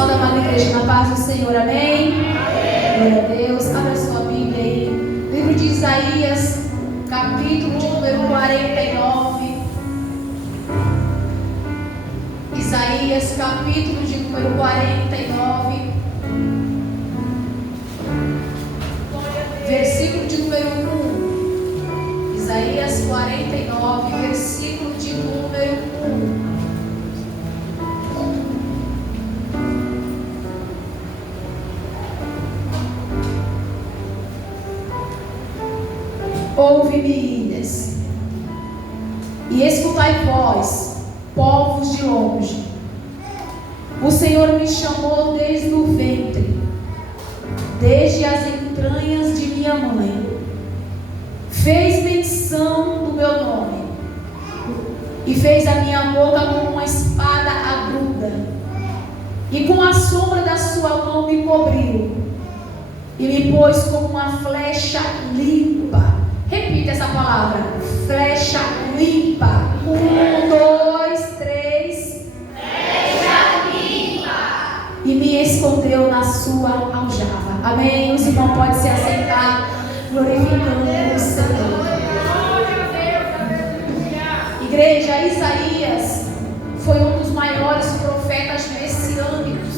Saúde, amada igreja, na paz do Senhor, amém? Glória a Deus. Abra sua Bíblia aí. Livro de Isaías, capítulo de número 49. Isaías, capítulo de número 49. Versículo de número 1. Isaías 49, versículo de número 1. Ouve-me, Ilhas, e escutai vós, povos de longe. O Senhor me chamou desde o ventre, desde as entranhas de minha mãe. Fez menção do meu nome, e fez a minha boca como uma espada aguda, e com a sombra da sua mão me cobriu, e me pôs como uma flecha limpa. Repita essa palavra: flecha limpa. 1, 2, 3. Flecha limpa. E me escondeu na sua aljava. Amém. Os irmãos podem se assentar, glorificando o Senhor. Igreja, Isaías foi um dos maiores profetas messiânicos,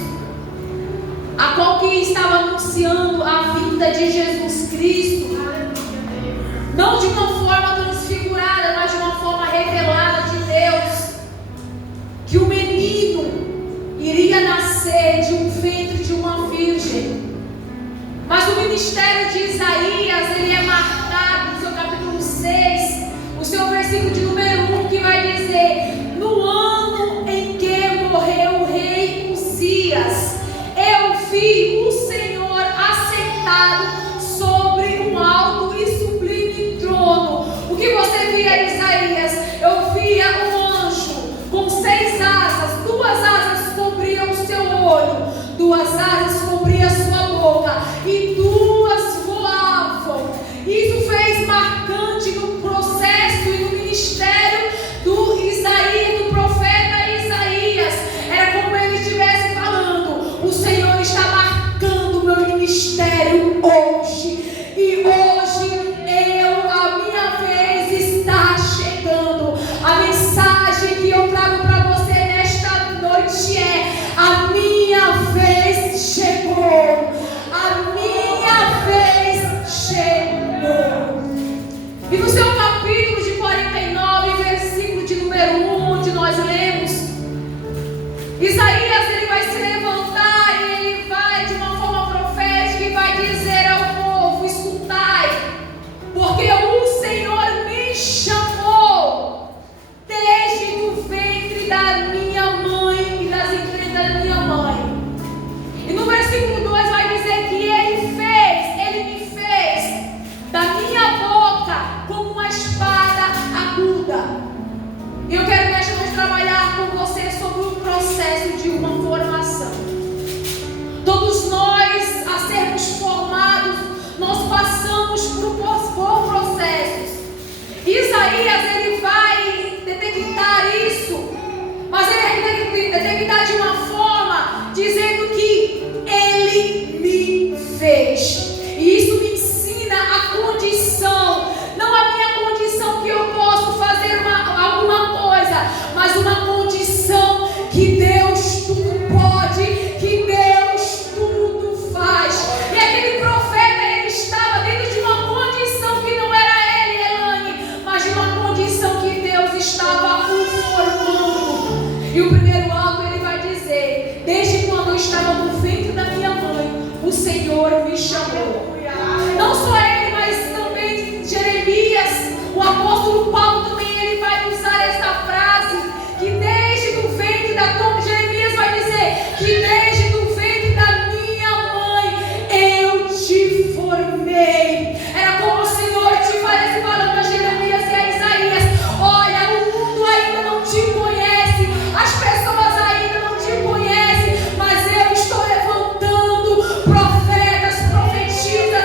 a qual que estava anunciando a vinda de Jesus Cristo. Não de uma forma transfigurada, mas de uma forma revelada de Deus. Que o menino iria nascer de um ventre de uma virgem. Mas o ministério de Isaías, ele é marcado no seu capítulo 6, o seu versículo de número 1, que vai dizer: no ano em que morreu o rei Uzias, eu vi o Senhor assentado sobre um alto e sublime trono. O que você via, Isaías? Eu via um anjo com 6 asas. 2 asas cobriam o seu olho, 2 asas cobriam a sua boca, e 2 voavam. Isso fez marcante no processo e no ministério do Isaías, do profeta Isaías. Era como ele estivesse falando: o Senhor está marcando o meu ministério hoje. E hoje a minha vez está chegando. A mensagem que eu trago para você nesta noite é: a minha vez chegou. A minha vez chegou. E no seu capítulo de 49, versículo de número 1, onde nós lemos, Isaías, ele vai se levantar e ele vai de uma forma profética e vai dizer ao povo: escutai, porque o Senhor me chamou desde o ventre da minha mãe e das entranhas da minha mãe. E no versículo 2 vai dizer que ele me fez da minha boca como uma espada aguda. E eu quero nesta noite trabalhar com você sobre o processo de uma formação. Todos nós, a sermos formados, nós passamos por processos. Isaías, ele vai detectar isso, mas ele vai detectar de uma forma dizendo que ele me fez. E isso me ensina a condição, não a minha condição que eu posso fazer alguma coisa, mas uma condição que Deus tudo pode, que Deus tudo faz. E aquele profeta, ele estava dentro de uma condição que não era ele, Elane, mas de uma condição que Deus estava o formando. E o primeiro alvo, ele vai dizer: desde quando eu estava no ventre da minha mãe, o Senhor me chamou. Não só ele, mas também Jeremias, o apóstolo Paulo também, ele vai usar essa frase, que desde o ventre da tua, Jeremias vai dizer que desde o ventre da minha mãe eu te formei. Era como o Senhor estivesse falando a Jeremias e a Isaías: olha, o mundo ainda não te conhece, as pessoas ainda não te conhecem, mas eu estou levantando profetas, profetisas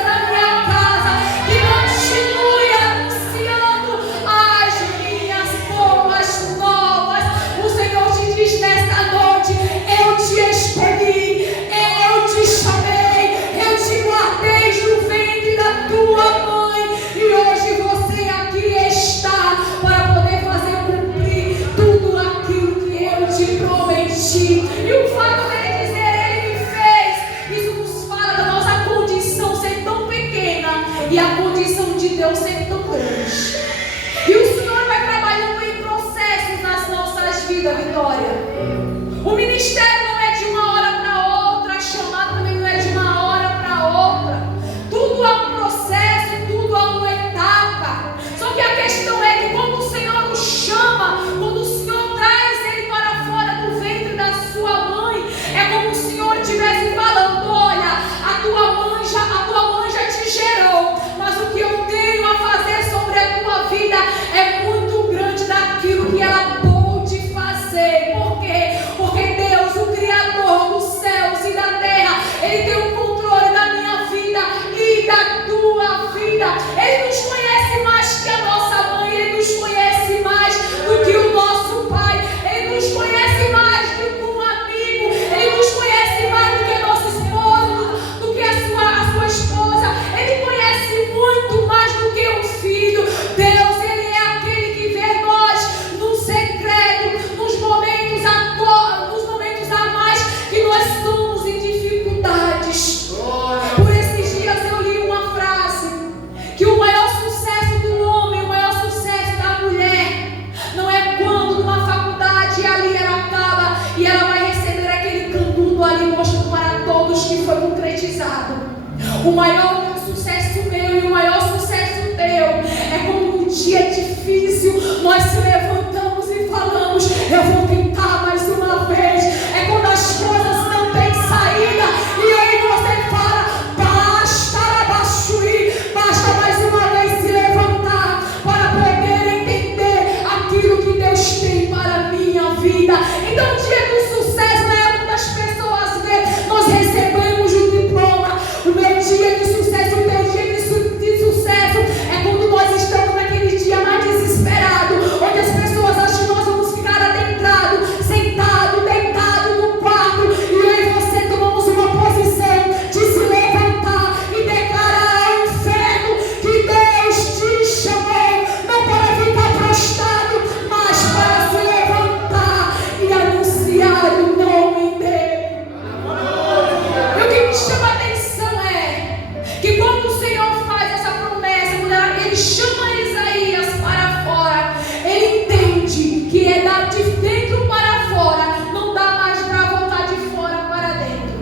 O maior sucesso meu e o maior sucesso teu é quando um dia difícil nós se levantamos e falamos: eu vou tentar mais uma vez. É quando as coisas não têm saída e aí você fala: basta mais uma vez se levantar para poder entender aquilo que Deus tem para a minha vida. Então, o dia do sucesso não é quando as pessoas veem, nós recebemos o diploma. O meu dia de sucesso, o teu dia de sucesso é quando nós estamos naquele dia mais desesperado, onde as pessoas acham que nós vamos ficar adentrados, sentados, deitados no quarto, e eu e você tomamos uma posição de se levantar e declarar ao inferno que Deus te chamou, não para ficar prostrado, mas para se levantar e anunciar o nome dele. E o que me chama a atenção é que quando o Senhor faz essa promessa, quando ele chama Isaías para fora, ele entende que é dar de dentro para fora, não dá mais para voltar de fora para dentro.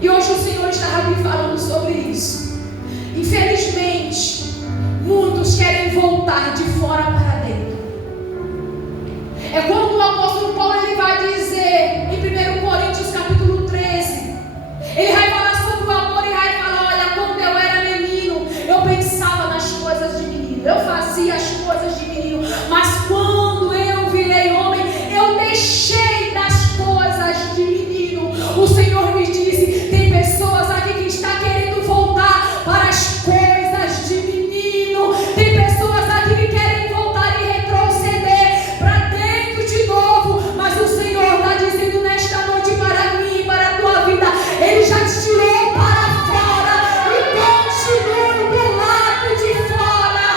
E hoje o Senhor estava me falando sobre isso. Infelizmente, muitos querem voltar de fora para dentro. É quando o apóstolo Paulo ele vai dizer em 1 Coríntios capítulo 13, ele vai falar sobre o amor e vai falar: olha, quando eu era menino, eu pensava nas coisas de menino, eu fazia as coisas de menino, mas quando eu virei homem, eu deixei das coisas de menino. O Senhor me disse: tem pessoas aqui que estão querendo voltar para as coisas de menino, tem pessoas aqui que querem voltar e retroceder para dentro de novo, mas o Senhor está dizendo nesta noite para mim e para a tua vida: ele já te tirou para fora e continue do lado de fora.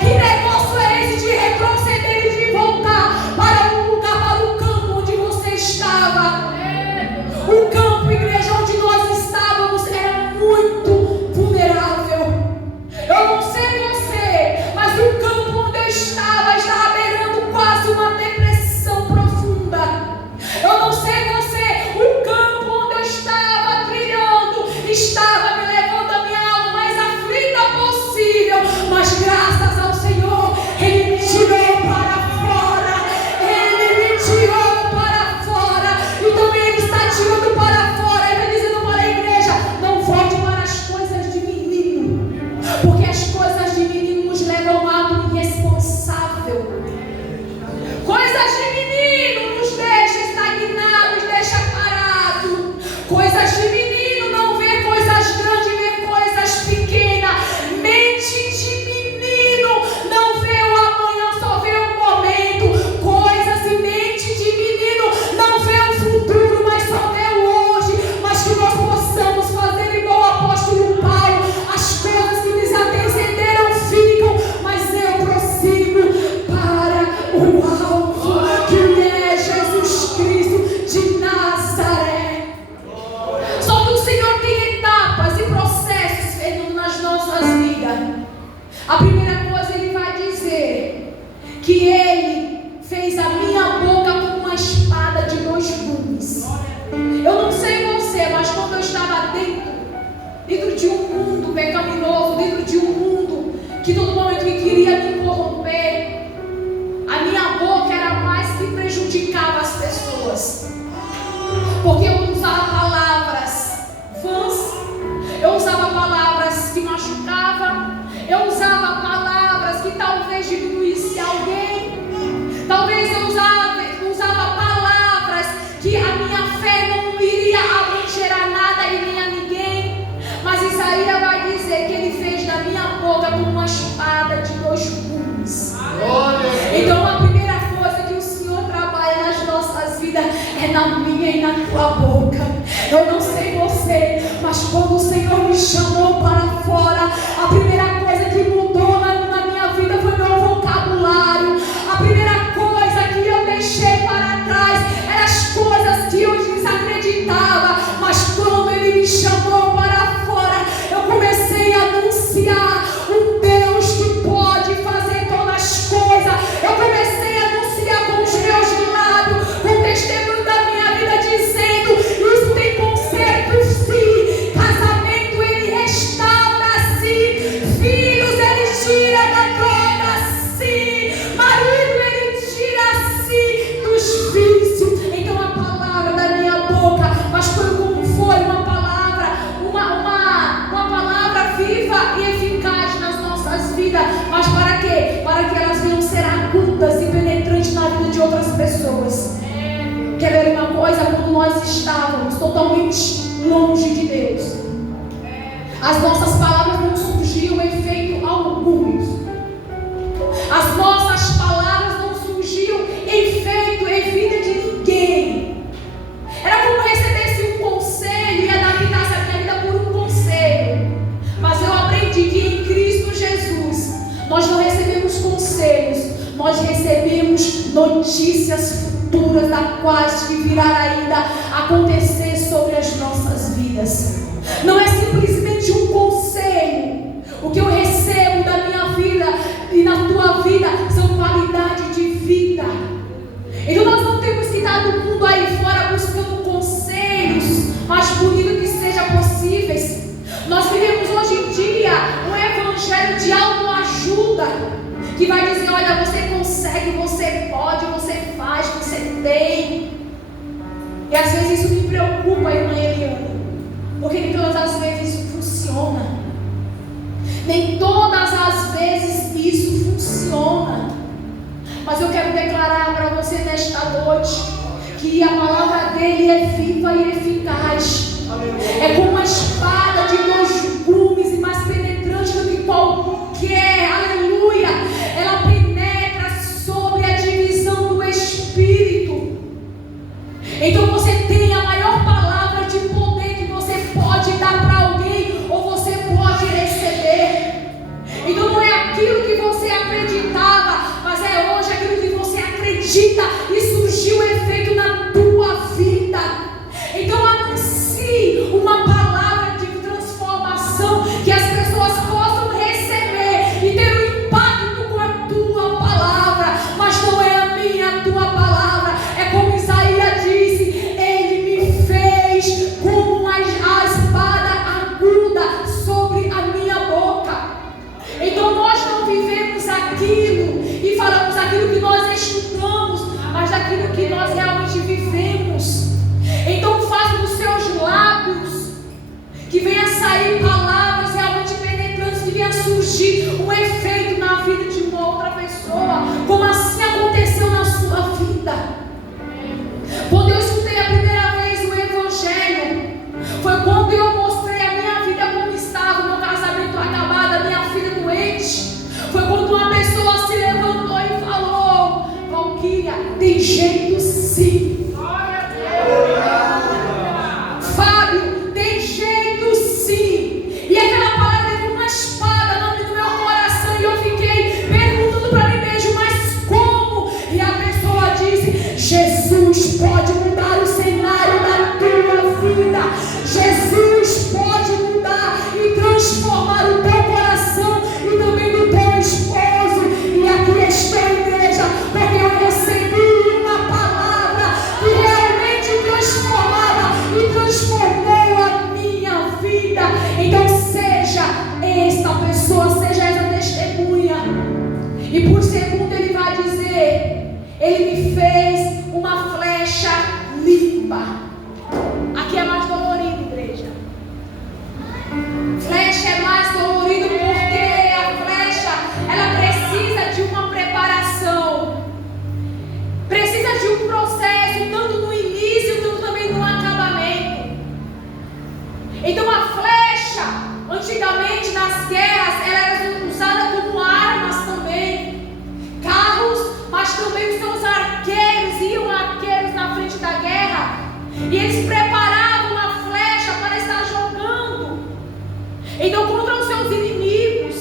Que negócio é esse de retroceder e de voltar para um lugar, para o campo onde você estava? O campo, igreja, onde nós estávamos era muito vulnerável. Eu não sei você, mas o campo onde eu estava beirando quase uma depressão profunda. Eu não sei você, o campo onde eu estava trilhando estava me levando a minha alma mais aflita possível, mas graças ao Senhor, ele me tirou para fora. Ele me tirou para fora. Então ele está tirando para fora. Ele está dizendo para a igreja: não volte para as coisas de menino, porque as coisas de menino nos levam a algo irresponsável. Coisas de menino nos deixa estagnados, deixa parado. Coisas de menino não vê coisas grandes, vê coisas pequenas. Mente de menino não vê o amanhã, só vê o momento. Coisas e mente de menino não vê o futuro, mas só vê o hoje. Mas que nós possamos fazer igual o apóstolo Paulo: as coisas que nos antecederam ficam, mas eu prossigo para o alvo, que é Jesus Cristo de Nazaré. Só que o Senhor tem etapas e processos, Fernando, nas nossas vidas. A primeira coisa, ele vai dizer que ele fez a minha boca como uma espada de dois gumes. Eu não sei você, mas quando eu estava dentro de um mundo pecaminoso, dentro de um mundo que todo momento que queria me corromper, a minha boca era mais que prejudicava as pessoas, porque eu usava palavras vãs, eu usava palavras que machucavam, eu usava palavras que talvez diminuísse alguém, talvez eu usava palavras que a minha fé não iria abranger a nada e nem a ninguém. Mas Isaías vai dizer que ele fez da minha boca como uma espada de dois gumes. Então a primeira coisa que o Senhor trabalha nas nossas vidas é na minha e na tua boca. Eu não sei você, mas quando o Senhor me chamou para fora, a primeira coisa que mudou na minha vida foi meu vocabulário. A primeira coisa que eu deixei para trás eram as coisas que eu desacreditava. Mas quando Ele me chamou para fora, eu comecei a anunciar um Deus que pode fazer todas as coisas. Eu comecei a anunciar com os meus lábios, com o testemunho da minha vida, dizendo: isso tem conserto coisa quando nós estávamos totalmente longe de Deus. As nossas palavras não surgiam em feito alguns. As nossas palavras não surgiam em feito em vida de ninguém. Era como recebesse um conselho e adaptasse a minha vida por um conselho. Mas eu aprendi que em Cristo Jesus nós não recebemos conselhos, nós recebemos notícias futuras da quais que virá ainda acontecer sobre as nossas vidas. Não é simplesmente um conselho. O que eu recebo da minha vida e na tua vida são qualidade de vida. Então nós não temos que estar no mundo aí fora buscando conselhos, mas por isso que seja possíveis. Nós vivemos hoje em dia um evangelho de autoajuda, que vai dizer, olha, você consegue, você pode, você faz, você tem. E às vezes isso me preocupa, irmã Eliana, porque nem todas as vezes isso funciona. Nem todas as vezes isso funciona. Mas eu quero declarar para você nesta noite que a palavra dele é viva e eficaz. É como uma espada de 2 gumes e mais penetrante do que qualquer, aleluia. Ela penetra sobre a divisão do Espírito. Então você tem a maior palavra de poder que você pode dar para alguém ou você pode receber. Então não é aquilo que você acreditava, mas é hoje aquilo que você acredita e surgiu efeito na tua vida. Então anuncie uma palavra de transformação que as pessoas possam receber e ter um impacto com a tua palavra. Mas não é a minha, a tua palavra. É como Isaías disse, ele me fez como a espada aguda sobre a minha boca. Então nós não vivemos aquilo e falamos aquilo que nós estudamos, mas daquilo que nós realmente vivemos. Então faça dos seus lábios que venha sair palavras realmente penetrantes, que venha surgir um efeito na vida de uma outra pessoa, como assim aconteceu na sua vida. Quando eu escutei a primeira vez o Evangelho, foi quando eu mostrei a minha vida como estava, meu casamento acabado, a minha filha doente. Foi quando uma pessoa se levantou e falou, Valquíria, tem jeito sim. Fábio, tem jeito sim. E aquela palavra veio uma espada no meu coração e eu fiquei perguntando para mim mesmo, mas como? E a pessoa disse, Jesus pode mudar o cenário da tua vida. Jesus pode mudar e transformar o teu coração e também do teu esposo. E aqui está a igreja, porque eu recebi uma palavra que realmente transformava e transformou a minha vida. Então seja esta pessoa, seja essa testemunha. E por segundo ele vai dizer, ele me fez uma flecha limpa. Aqui é mais dolorido, igreja. Flecha é mais dolorido porque a flecha, ela precisa de uma preparação. Precisa de um processo, tanto no início, tanto também no acabamento. Então a flecha, antigamente nas guerras, ela era usada como armas também. Carros, mas também os seus arqueiros, iam arqueiros na frente da guerra. E eles preparavam a flecha para estar jogando. Então contra os seus inimigos.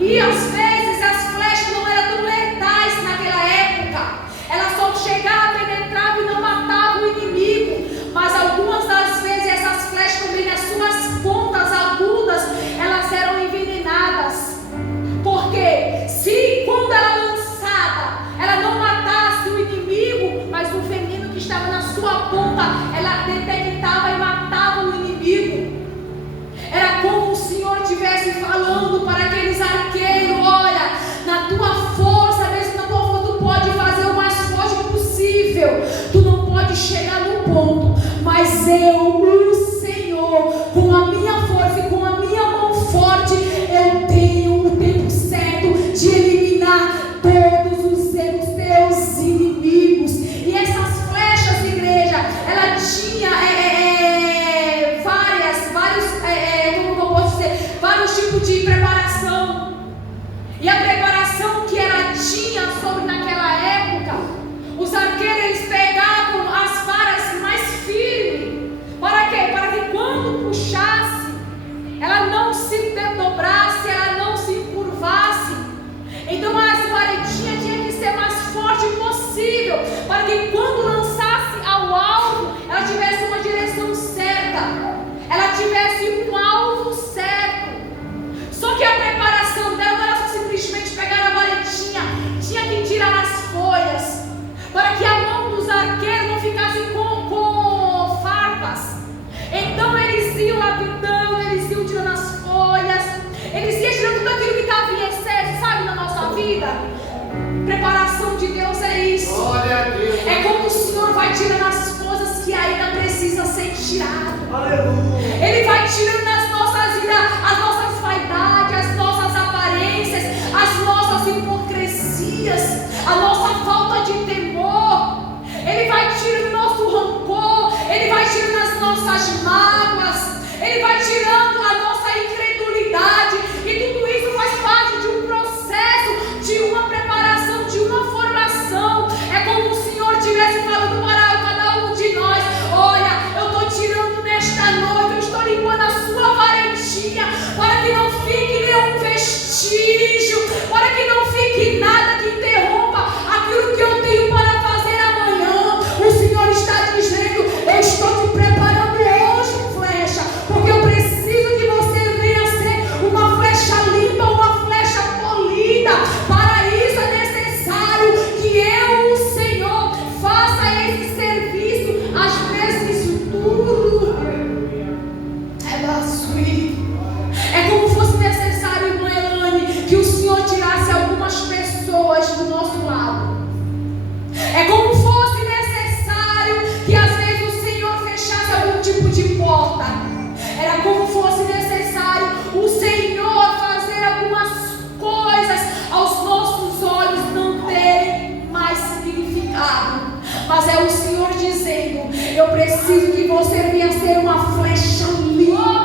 E às vezes as flechas não eram tão letais naquela época. Elas só chegavam, penetravam e não matavam o inimigo. Mas algumas das vezes essas flechas também, nas suas pontas agudas, elas eram envenenadas. Porque se quando ela lançada, ela não matasse o inimigo, mas o veneno que estava na sua ponta, ela detectava e matava o inimigo. Era como o Senhor estivesse falando para aqueles arqueiros, olha, na tua força, mesmo na tua força, tu pode fazer o mais forte possível. Tu não pode chegar no ponto, mas eu, o Senhor, com a minha força e com a minha mão forte, eu tenho o tempo certo de eliminar todos os teus inimigos. E essas flechas, igreja, Ele vai tirando das nossas vidas as nossas vaidades, as nossas aparências, as nossas hipocrisias, a nossa falta de temor. Ele vai tirando nosso rancor, Ele vai tirando as nossas mágoas, Ele vai tirando a nossa incredulidade. E tudo isso faz parte de um processo, de uma preparação, de uma formação. É como o Senhor estivesse falando para cada um de nós: olha, eu estou tirando nesta noite, eu estou limpando a sua varetinha, para que não fique nenhum vestígio, para que não fique nada que interrompa aquilo que eu tenho para fazer amanhã. O Senhor está dizendo: eu estou te preparando hoje, flecha, porque eu preciso que você venha ser uma flecha limpa, uma flecha polida. Para isso é necessário que eu, o Senhor, faça esse serviço, às vezes duro. É como fosse necessário, irmã Elane, que o Senhor tirasse algumas pessoas do nosso lado. É como fosse necessário que às vezes o Senhor fechasse algum tipo de porta. Era como fosse necessário o Senhor fazer algumas coisas aos nossos olhos não terem mais significado. Mas é o Senhor dizendo: eu preciso que você venha ser uma flecha limpa,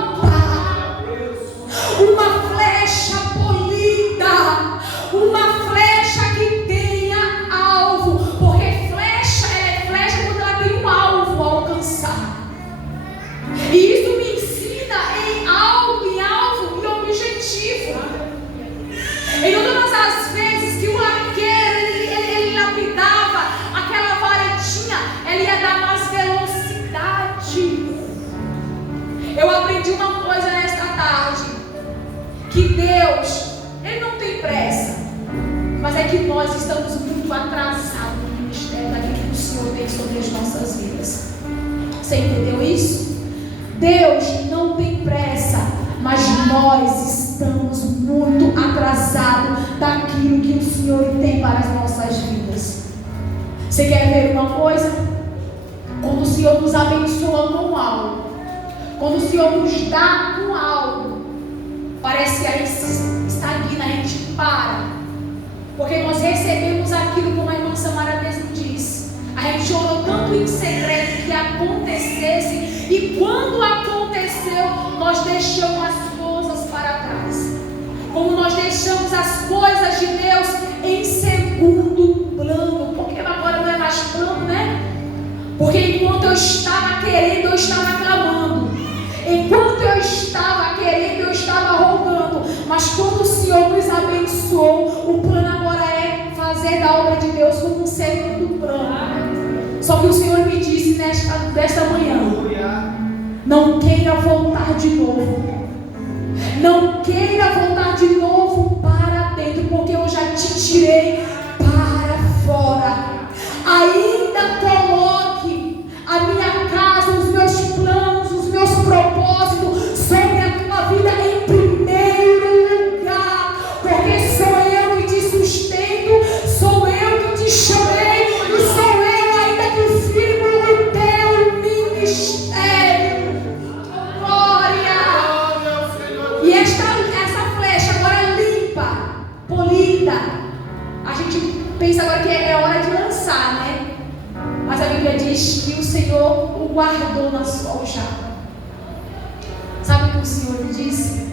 uma flecha polida, uma flecha que tenha alvo. Porque flecha é flecha quando ela tem um alvo a alcançar. E isso me ensina em algo, e objetivo. Então todas as vezes que o arqueiro ele lapidava aquela varetinha, ele ia dar mais velocidade. Eu aprendi uma coisa nesta tarde: que Deus, Ele não tem pressa, mas é que nós estamos muito atrasados no ministério daquilo que o Senhor tem sobre as nossas vidas. Você entendeu isso? Deus não tem pressa, mas nós estamos muito atrasados daquilo que o Senhor tem para as nossas vidas. Você quer ver uma coisa? Quando o Senhor nos abençoa com algo, quando o Senhor nos dá um algo, parece que a gente estagna, a gente para. Porque nós recebemos aquilo, como a irmã Samara mesmo disse. A gente orou tanto em segredo que acontecesse, e quando aconteceu, nós deixamos as coisas para trás. Como nós deixamos as coisas de Deus em segundo plano. Porque agora não é mais plano, né? Porque enquanto eu estava querendo, eu estava clamando. Enquanto eu estava querendo, eu estava rogando. Mas quando o Senhor nos abençoou, o plano agora é fazer da obra de Deus como um segundo plano. Só que o Senhor me disse nesta manhã: não queira voltar de novo. Não queira voltar de novo para dentro, porque eu já te tirei para fora. Ainda coloque a minha casa, os meus planos, os meus propósitos sobre a tua vida em primeiro lugar, porque sou eu que te sustento, sou eu que te chamei, e sou eu ainda que firmo o teu ministério. Glória! E essa flecha agora limpa, polida. A gente pensa agora que é hora de lançar, né? Mas a Bíblia diz que o Senhor o guardou na sua aljava. Sabe o que o Senhor me disse?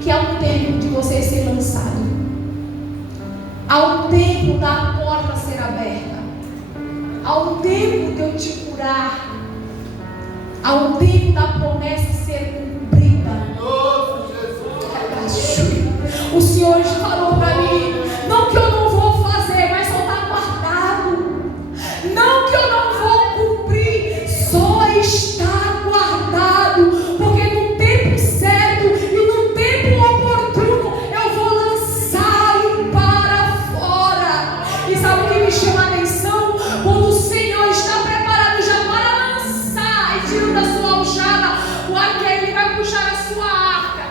Que há um tempo de você ser lançado. Há um tempo da porta ser aberta. Há um tempo de eu te curar. Há um tempo da promessa ser cumprida. O Senhor falou para mim: não que eu não vou fazer, mas só está guardado. Não que eu não vou cumprir, só está guardado. Porque no tempo certo e no tempo oportuno eu vou lançá-lo para fora. E sabe o que me chama a atenção? Quando o Senhor está preparado já para lançar e tirando da sua aljava, o arqueiro ele vai puxar a sua arca.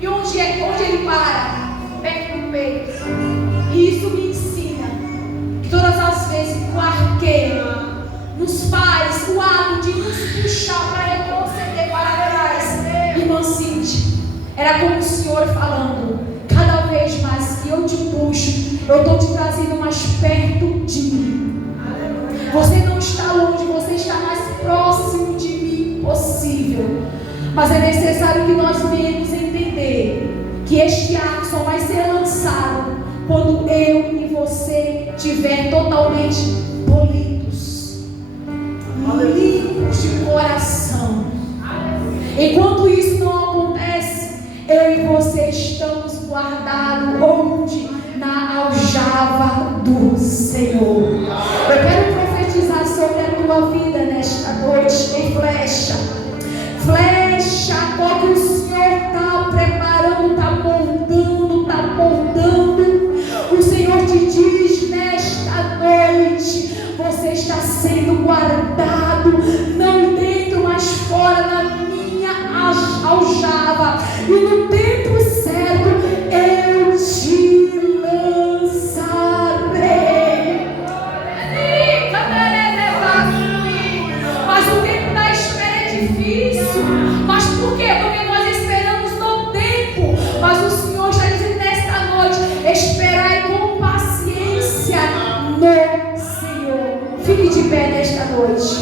E onde ele para? Perto do peito. E isso me ensina que todas as vezes que o arqueiro nos faz o ato de nos puxar para retroceder, para Era como o Senhor falando: cada vez mais que eu te puxo, eu estou te trazendo mais perto de mim. Você não está longe, você está mais próximo de mim possível. Mas é necessário que nós venhamos entender que este arco só vai ser lançado quando eu e você estiver totalmente polidos, limpos de coração. Enquanto isso não acontece, eu e você estamos guardados onde? Na aljava do Senhor. Eu quero profetizar sobre a tua vida nesta noite em flecha. Flecha, porque o Senhor está preparando, está moldando, está moldando. O Senhor te diz nesta noite: você está sendo guardado, não dentro, mas fora, na minha aljava. E no tempo certo eu te lançarei. Mas o tempo da espera é difícil. Mas por quê? Porque nós esperamos no tempo. Mas o Senhor está dizendo nesta noite: esperai com paciência no Senhor. Fique de pé nesta noite.